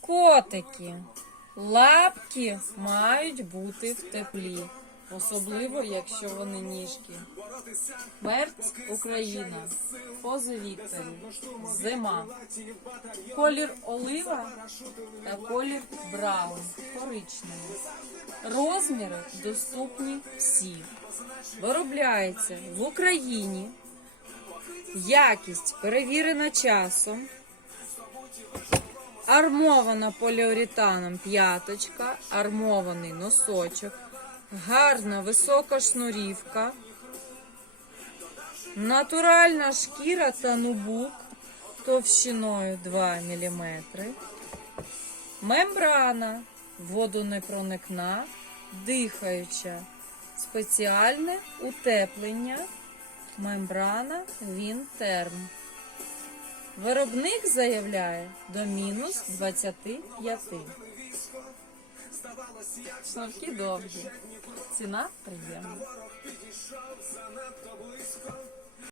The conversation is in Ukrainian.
Котики. Лапки мають бути в теплі, особливо якщо вони ніжки. Смерть Україна. Пози Вікторі. Зима. Колір олива та колір браун. Коричневий. Розміри доступні всі. Виробляється в Україні. Якість перевірена часом. Армована поліуретаном п'яточка, армований носочок, гарна висока шнурівка, натуральна шкіра та нубук товщиною 2 мм, мембрана водонепроникна, дихаюча, спеціальне утеплення, мембрана Вінтерм. Виробник заявляє до мінус 25. Шнурки довгі. Ціна приємна.